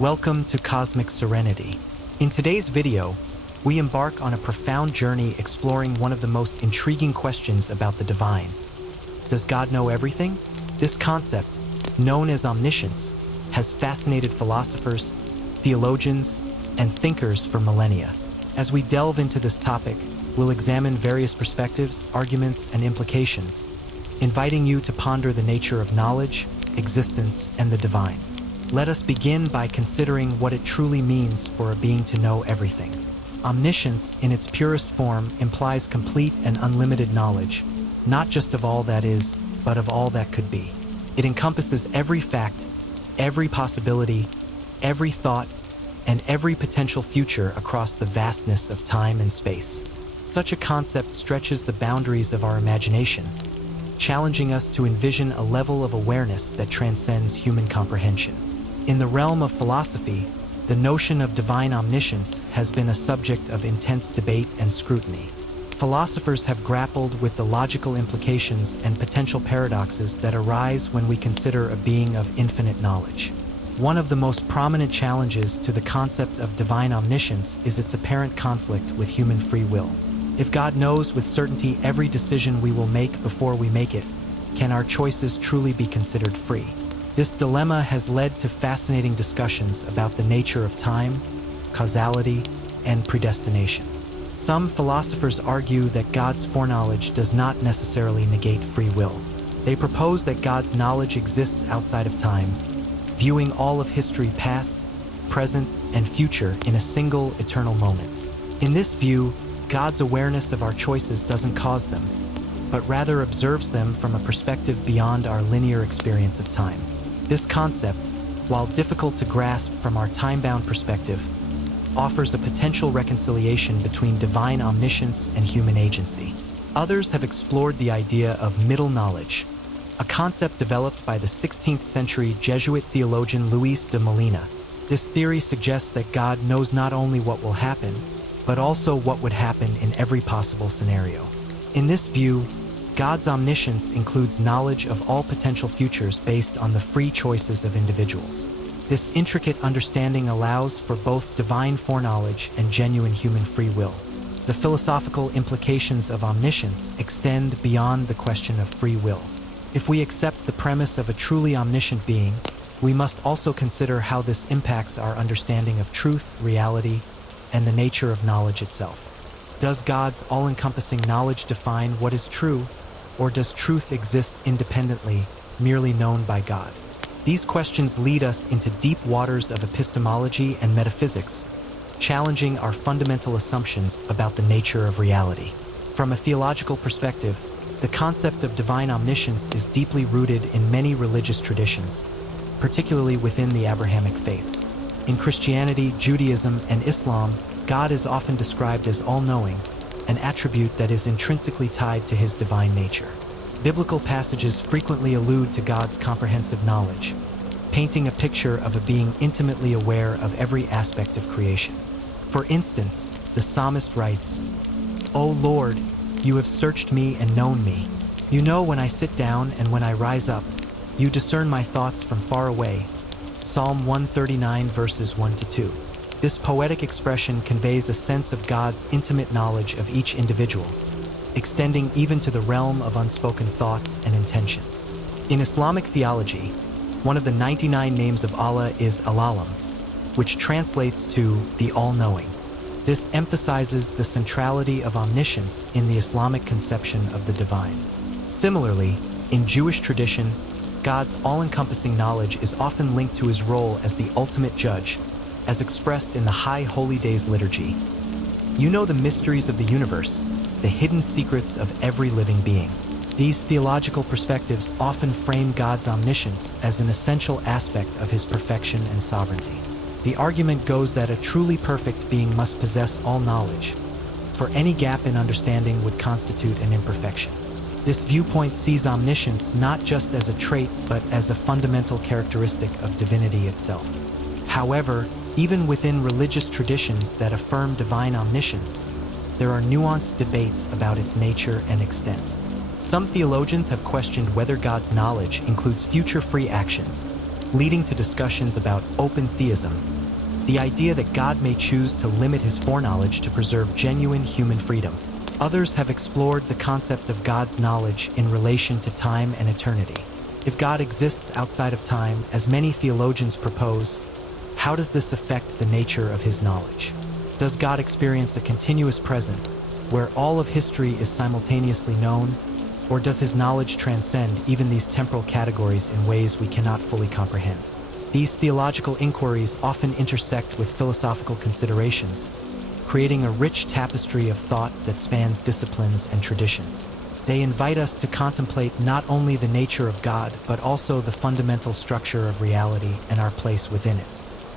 Welcome to Cosmic Serenity. In today's video, we embark on a profound journey exploring one of the most intriguing questions about the divine. Does God know everything? This concept, known as omniscience, has fascinated philosophers, theologians, and thinkers for millennia. As we delve into this topic, we'll examine various perspectives, arguments, and implications, inviting you to ponder the nature of knowledge, existence, and the divine. Let us begin by considering what it truly means for a being to know everything. Omniscience, in its purest form, implies complete and unlimited knowledge, not just of all that is, but of all that could be. It encompasses every fact, every possibility, every thought, and every potential future across the vastness of time and space. Such a concept stretches the boundaries of our imagination, challenging us to envision a level of awareness that transcends human comprehension. In the realm of philosophy, the notion of divine omniscience has been a subject of intense debate and scrutiny. Philosophers have grappled with the logical implications and potential paradoxes that arise when we consider a being of infinite knowledge. One of the most prominent challenges to the concept of divine omniscience is its apparent conflict with human free will. If God knows with certainty every decision we will make before we make it, can our choices truly be considered free? This dilemma has led to fascinating discussions about the nature of time, causality, and predestination. Some philosophers argue that God's foreknowledge does not necessarily negate free will. They propose that God's knowledge exists outside of time, viewing all of history past, present, and future in a single eternal moment. In this view, God's awareness of our choices doesn't cause them, but rather observes them from a perspective beyond our linear experience of time. This concept, while difficult to grasp from our time-bound perspective, offers a potential reconciliation between divine omniscience and human agency. Others have explored the idea of middle knowledge, a concept developed by the 16th century Jesuit theologian Luis de Molina. This theory suggests that God knows not only what will happen, but also what would happen in every possible scenario. In this view, God's omniscience includes knowledge of all potential futures based on the free choices of individuals. This intricate understanding allows for both divine foreknowledge and genuine human free will. The philosophical implications of omniscience extend beyond the question of free will. If we accept the premise of a truly omniscient being, we must also consider how this impacts our understanding of truth, reality, and the nature of knowledge itself. Does God's all-encompassing knowledge define what is true, or does truth exist independently, merely known by God? These questions lead us into deep waters of epistemology and metaphysics, challenging our fundamental assumptions about the nature of reality. From a theological perspective, the concept of divine omniscience is deeply rooted in many religious traditions, particularly within the Abrahamic faiths. In Christianity, Judaism, and Islam, God is often described as all-knowing, an attribute that is intrinsically tied to his divine nature. Biblical passages frequently allude to God's comprehensive knowledge, painting a picture of a being intimately aware of every aspect of creation. For instance, the psalmist writes, "O Lord, you have searched me and known me. You know when I sit down and when I rise up. You discern my thoughts from far away." Psalm 139 verses 1-2. This poetic expression conveys a sense of God's intimate knowledge of each individual, extending even to the realm of unspoken thoughts and intentions. In Islamic theology, one of the 99 names of Allah is Al-Alam, which translates to the all-knowing. This emphasizes the centrality of omniscience in the Islamic conception of the divine. Similarly, in Jewish tradition, God's all-encompassing knowledge is often linked to his role as the ultimate judge, as expressed in the High Holy Days liturgy. You know the mysteries of the universe, the hidden secrets of every living being. These theological perspectives often frame God's omniscience as an essential aspect of his perfection and sovereignty. The argument goes that a truly perfect being must possess all knowledge, for any gap in understanding would constitute an imperfection. This viewpoint sees omniscience not just as a trait, but as a fundamental characteristic of divinity itself. However, even within religious traditions that affirm divine omniscience, there are nuanced debates about its nature and extent. Some theologians have questioned whether God's knowledge includes future free actions, leading to discussions about open theism, the idea that God may choose to limit his foreknowledge to preserve genuine human freedom. Others have explored the concept of God's knowledge in relation to time and eternity. If God exists outside of time, as many theologians propose, how does this affect the nature of his knowledge? Does God experience a continuous present, where all of history is simultaneously known, or does his knowledge transcend even these temporal categories in ways we cannot fully comprehend? These theological inquiries often intersect with philosophical considerations, creating a rich tapestry of thought that spans disciplines and traditions. They invite us to contemplate not only the nature of God, but also the fundamental structure of reality and our place within it.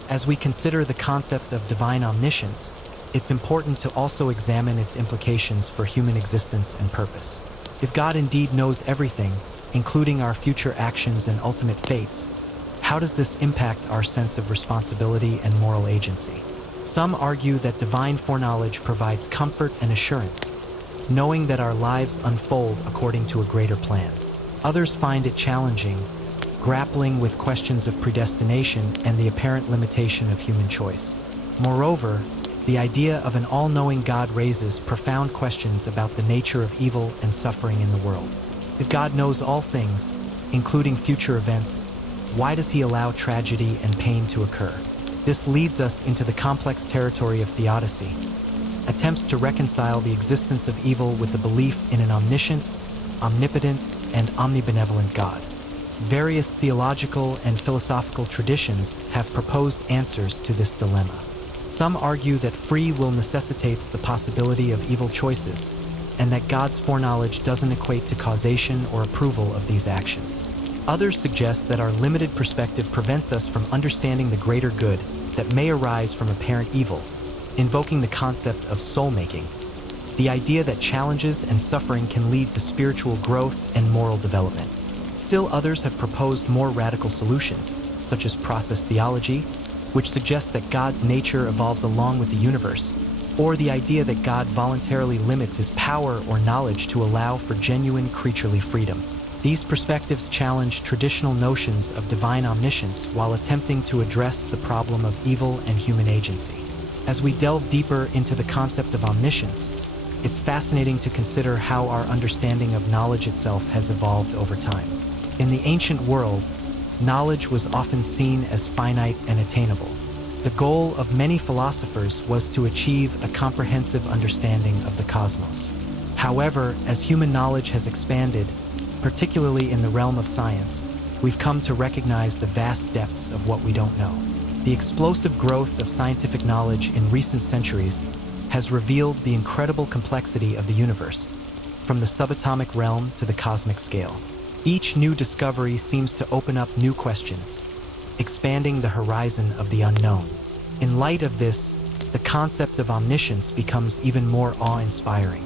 As we consider the concept of divine omniscience, it's important to also examine its implications for human existence and purpose. If God indeed knows everything, including our future actions and ultimate fates, how does this impact our sense of responsibility and moral agency? Some argue that divine foreknowledge provides comfort and assurance, knowing that our lives unfold according to a greater plan. Others find it challenging, grappling with questions of predestination and the apparent limitation of human choice. Moreover, the idea of an all-knowing God raises profound questions about the nature of evil and suffering in the world. If God knows all things, including future events, why does he allow tragedy and pain to occur? This leads us into the complex territory of theodicy, attempts to reconcile the existence of evil with the belief in an omniscient, omnipotent, and omnibenevolent God. Various theological and philosophical traditions have proposed answers to this dilemma. Some argue that free will necessitates the possibility of evil choices, and that God's foreknowledge doesn't equate to causation or approval of these actions. Others suggest that our limited perspective prevents us from understanding the greater good that may arise from apparent evil, invoking the concept of soul-making, the idea that challenges and suffering can lead to spiritual growth and moral development. Still others have proposed more radical solutions, such as process theology, which suggests that God's nature evolves along with the universe, or the idea that God voluntarily limits his power or knowledge to allow for genuine creaturely freedom. These perspectives challenge traditional notions of divine omniscience while attempting to address the problem of evil and human agency. As we delve deeper into the concept of omniscience, it's fascinating to consider how our understanding of knowledge itself has evolved over time. In the ancient world, knowledge was often seen as finite and attainable. The goal of many philosophers was to achieve a comprehensive understanding of the cosmos. However, as human knowledge has expanded, particularly in the realm of science, we've come to recognize the vast depths of what we don't know. The explosive growth of scientific knowledge in recent centuries has revealed the incredible complexity of the universe, from the subatomic realm to the cosmic scale. Each new discovery seems to open up new questions, expanding the horizon of the unknown. In light of this, the concept of omniscience becomes even more awe-inspiring.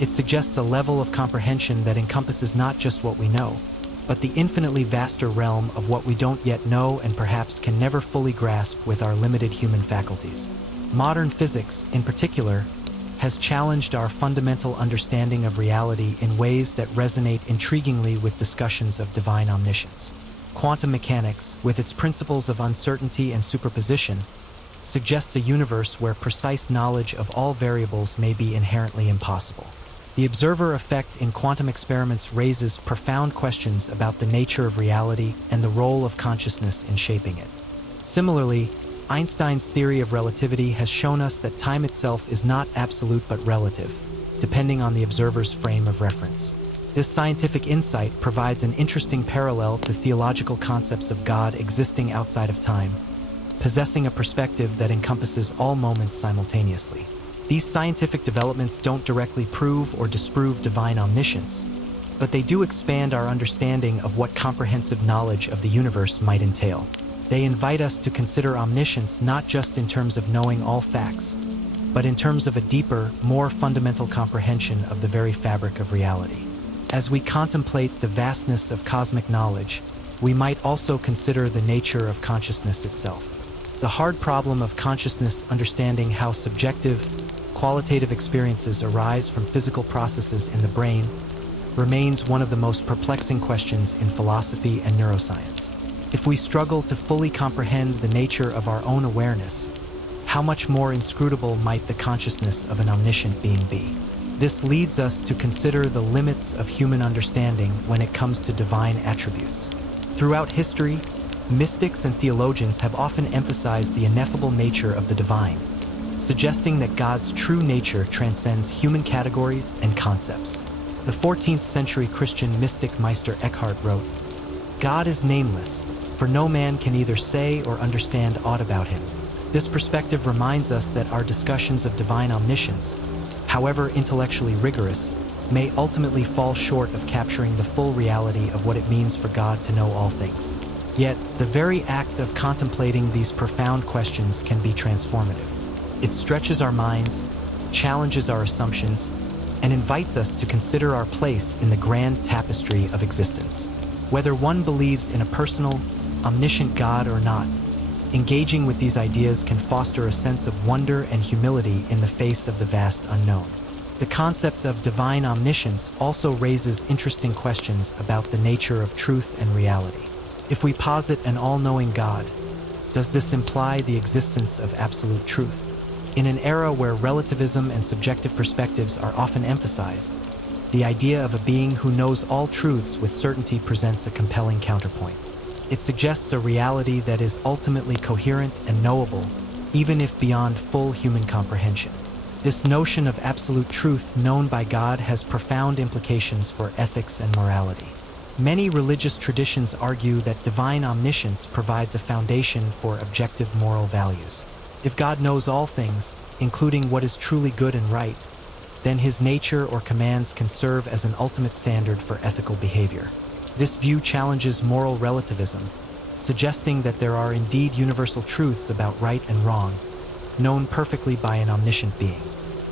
It suggests a level of comprehension that encompasses not just what we know, but the infinitely vaster realm of what we don't yet know and perhaps can never fully grasp with our limited human faculties. Modern physics, in particular, has challenged our fundamental understanding of reality in ways that resonate intriguingly with discussions of divine omniscience. Quantum mechanics, with its principles of uncertainty and superposition, suggests a universe where precise knowledge of all variables may be inherently impossible. The observer effect in quantum experiments raises profound questions about the nature of reality and the role of consciousness in shaping it. Similarly, Einstein's theory of relativity has shown us that time itself is not absolute but relative, depending on the observer's frame of reference. This scientific insight provides an interesting parallel to theological concepts of God existing outside of time, possessing a perspective that encompasses all moments simultaneously. These scientific developments don't directly prove or disprove divine omniscience, but they do expand our understanding of what comprehensive knowledge of the universe might entail. They invite us to consider omniscience not just in terms of knowing all facts, but in terms of a deeper, more fundamental comprehension of the very fabric of reality. As we contemplate the vastness of cosmic knowledge, we might also consider the nature of consciousness itself. The hard problem of consciousness, understanding how subjective, qualitative experiences arise from physical processes in the brain, remains one of the most perplexing questions in philosophy and neuroscience. If we struggle to fully comprehend the nature of our own awareness, how much more inscrutable might the consciousness of an omniscient being be? This leads us to consider the limits of human understanding when it comes to divine attributes. Throughout history, mystics and theologians have often emphasized the ineffable nature of the divine, suggesting that God's true nature transcends human categories and concepts. The 14th century Christian mystic Meister Eckhart wrote, "God is nameless, for no man can either say or understand aught about him." This perspective reminds us that our discussions of divine omniscience, however intellectually rigorous, may ultimately fall short of capturing the full reality of what it means for God to know all things. Yet, the very act of contemplating these profound questions can be transformative. It stretches our minds, challenges our assumptions, and invites us to consider our place in the grand tapestry of existence. Whether one believes in a personal, omniscient God or not, engaging with these ideas can foster a sense of wonder and humility in the face of the vast unknown. The concept of divine omniscience also raises interesting questions about the nature of truth and reality. If we posit an all-knowing God, does this imply the existence of absolute truth? In an era where relativism and subjective perspectives are often emphasized, the idea of a being who knows all truths with certainty presents a compelling counterpoint. It suggests a reality that is ultimately coherent and knowable, even if beyond full human comprehension. This notion of absolute truth known by God has profound implications for ethics and morality. Many religious traditions argue that divine omniscience provides a foundation for objective moral values. If God knows all things, including what is truly good and right, then his nature or commands can serve as an ultimate standard for ethical behavior. This view challenges moral relativism, suggesting that there are indeed universal truths about right and wrong, known perfectly by an omniscient being.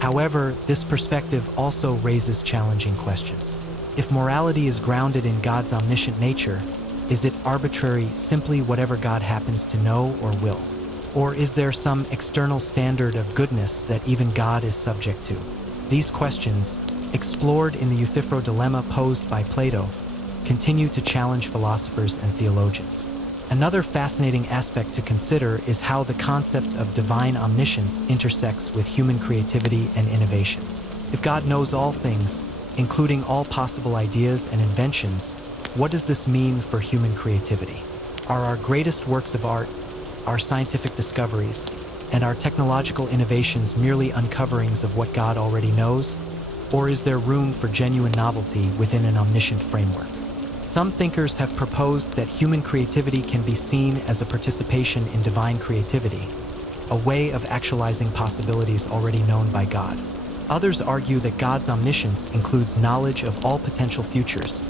However, this perspective also raises challenging questions. If morality is grounded in God's omniscient nature, is it arbitrary, simply whatever God happens to know or will? Or is there some external standard of goodness that even God is subject to? These questions, explored in the Euthyphro dilemma posed by Plato, continue to challenge philosophers and theologians. Another fascinating aspect to consider is how the concept of divine omniscience intersects with human creativity and innovation. If God knows all things, including all possible ideas and inventions, what does this mean for human creativity? Are our greatest works of art, our scientific discoveries, and our technological innovations merely uncoverings of what God already knows? Or is there room for genuine novelty within an omniscient framework? Some thinkers have proposed that human creativity can be seen as a participation in divine creativity, a way of actualizing possibilities already known by God. Others argue that God's omniscience includes knowledge of all potential futures,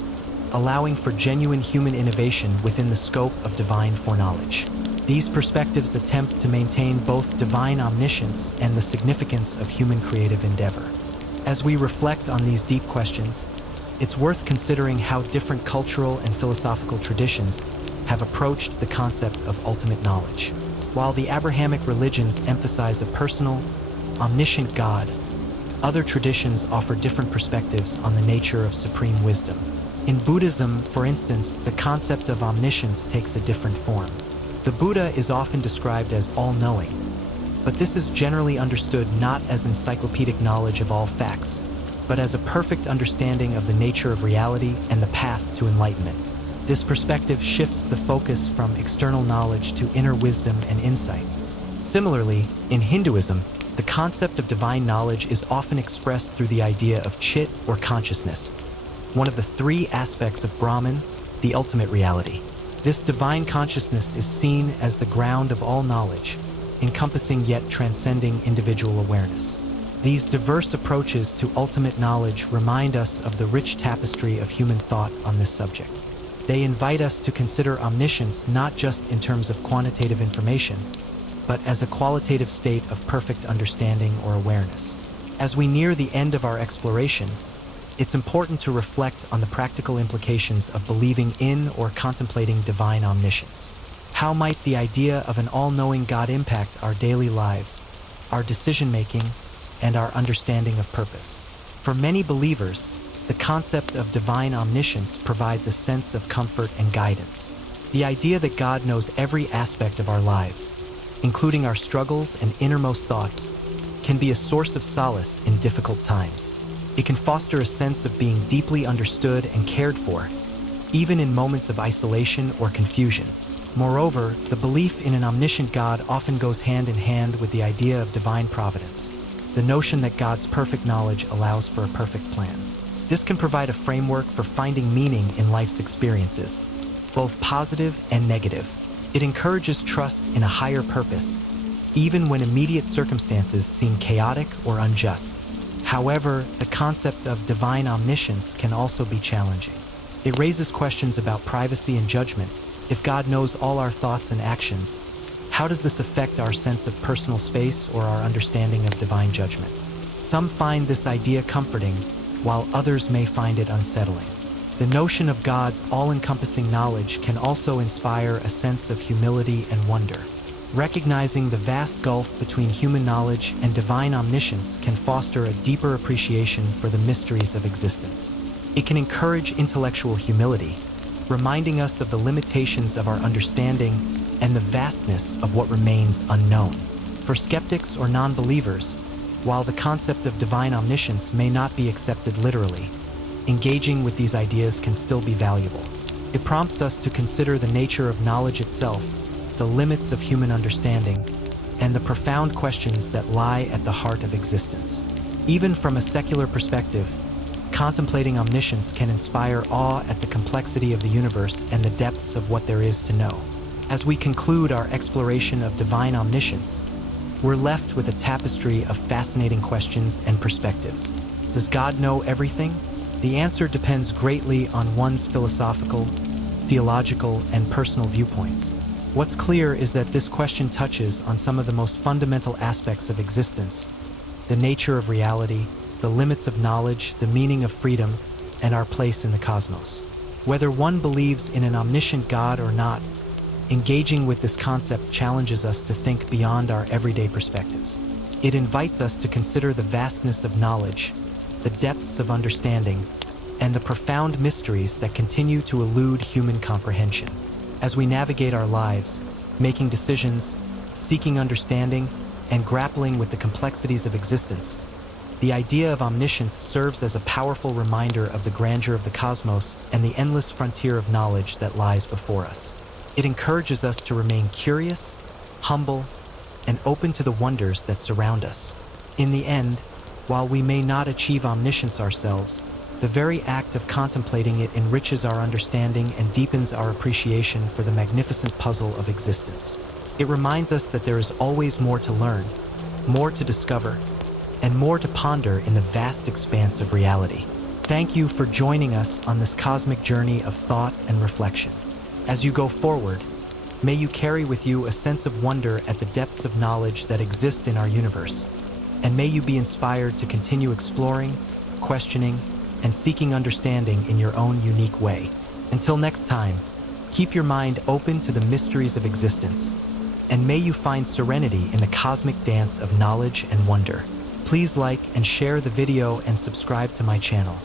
allowing for genuine human innovation within the scope of divine foreknowledge. These perspectives attempt to maintain both divine omniscience and the significance of human creative endeavor. As we reflect on these deep questions, it's worth considering how different cultural and philosophical traditions have approached the concept of ultimate knowledge. While the Abrahamic religions emphasize a personal, omniscient God, other traditions offer different perspectives on the nature of supreme wisdom. In Buddhism, for instance, the concept of omniscience takes a different form. The Buddha is often described as all-knowing, but this is generally understood not as encyclopedic knowledge of all facts, but as a perfect understanding of the nature of reality and the path to enlightenment. This perspective shifts the focus from external knowledge to inner wisdom and insight. Similarly, in Hinduism, the concept of divine knowledge is often expressed through the idea of chit or consciousness, one of the three aspects of Brahman, the ultimate reality. This divine consciousness is seen as the ground of all knowledge, encompassing yet transcending individual awareness. These diverse approaches to ultimate knowledge remind us of the rich tapestry of human thought on this subject. They invite us to consider omniscience not just in terms of quantitative information, but as a qualitative state of perfect understanding or awareness. As we near the end of our exploration, it's important to reflect on the practical implications of believing in or contemplating divine omniscience. How might the idea of an all-knowing God impact our daily lives, our decision-making, and our understanding of purpose? For many believers, the concept of divine omniscience provides a sense of comfort and guidance. The idea that God knows every aspect of our lives, including our struggles and innermost thoughts, can be a source of solace in difficult times. It can foster a sense of being deeply understood and cared for, even in moments of isolation or confusion. Moreover, the belief in an omniscient God often goes hand in hand with the idea of divine providence, the notion that God's perfect knowledge allows for a perfect plan. This can provide a framework for finding meaning in life's experiences, both positive and negative. It encourages trust in a higher purpose, even when immediate circumstances seem chaotic or unjust. However, the concept of divine omniscience can also be challenging. It raises questions about privacy and judgment. If God knows all our thoughts and actions, how does this affect our sense of personal space or our understanding of divine judgment? Some find this idea comforting, while others may find it unsettling. The notion of God's all-encompassing knowledge can also inspire a sense of humility and wonder. Recognizing the vast gulf between human knowledge and divine omniscience can foster a deeper appreciation for the mysteries of existence. It can encourage intellectual humility, reminding us of the limitations of our understanding and the vastness of what remains unknown. For skeptics or non-believers, while the concept of divine omniscience may not be accepted literally, engaging with these ideas can still be valuable. It prompts us to consider the nature of knowledge itself, the limits of human understanding, and the profound questions that lie at the heart of existence. Even from a secular perspective, contemplating omniscience can inspire awe at the complexity of the universe and the depths of what there is to know. As we conclude our exploration of divine omniscience, we're left with a tapestry of fascinating questions and perspectives. Does God know everything? The answer depends greatly on one's philosophical, theological, and personal viewpoints. What's clear is that this question touches on some of the most fundamental aspects of existence: the nature of reality, the limits of knowledge, the meaning of freedom, and our place in the cosmos. Whether one believes in an omniscient God or not, engaging with this concept challenges us to think beyond our everyday perspectives. It invites us to consider the vastness of knowledge, the depths of understanding, and the profound mysteries that continue to elude human comprehension. As we navigate our lives, making decisions, seeking understanding, and grappling with the complexities of existence, the idea of omniscience serves as a powerful reminder of the grandeur of the cosmos and the endless frontier of knowledge that lies before us. It encourages us to remain curious, humble, and open to the wonders that surround us. In the end, while we may not achieve omniscience ourselves, the very act of contemplating it enriches our understanding and deepens our appreciation for the magnificent puzzle of existence. It reminds us that there is always more to learn, more to discover, and more to ponder in the vast expanse of reality. Thank you for joining us on this cosmic journey of thought and reflection. As you go forward, may you carry with you a sense of wonder at the depths of knowledge that exist in our universe, and may you be inspired to continue exploring, questioning, and seeking understanding in your own unique way. Until next time, keep your mind open to the mysteries of existence, and may you find serenity in the cosmic dance of knowledge and wonder. Please like and share the video and subscribe to my channel.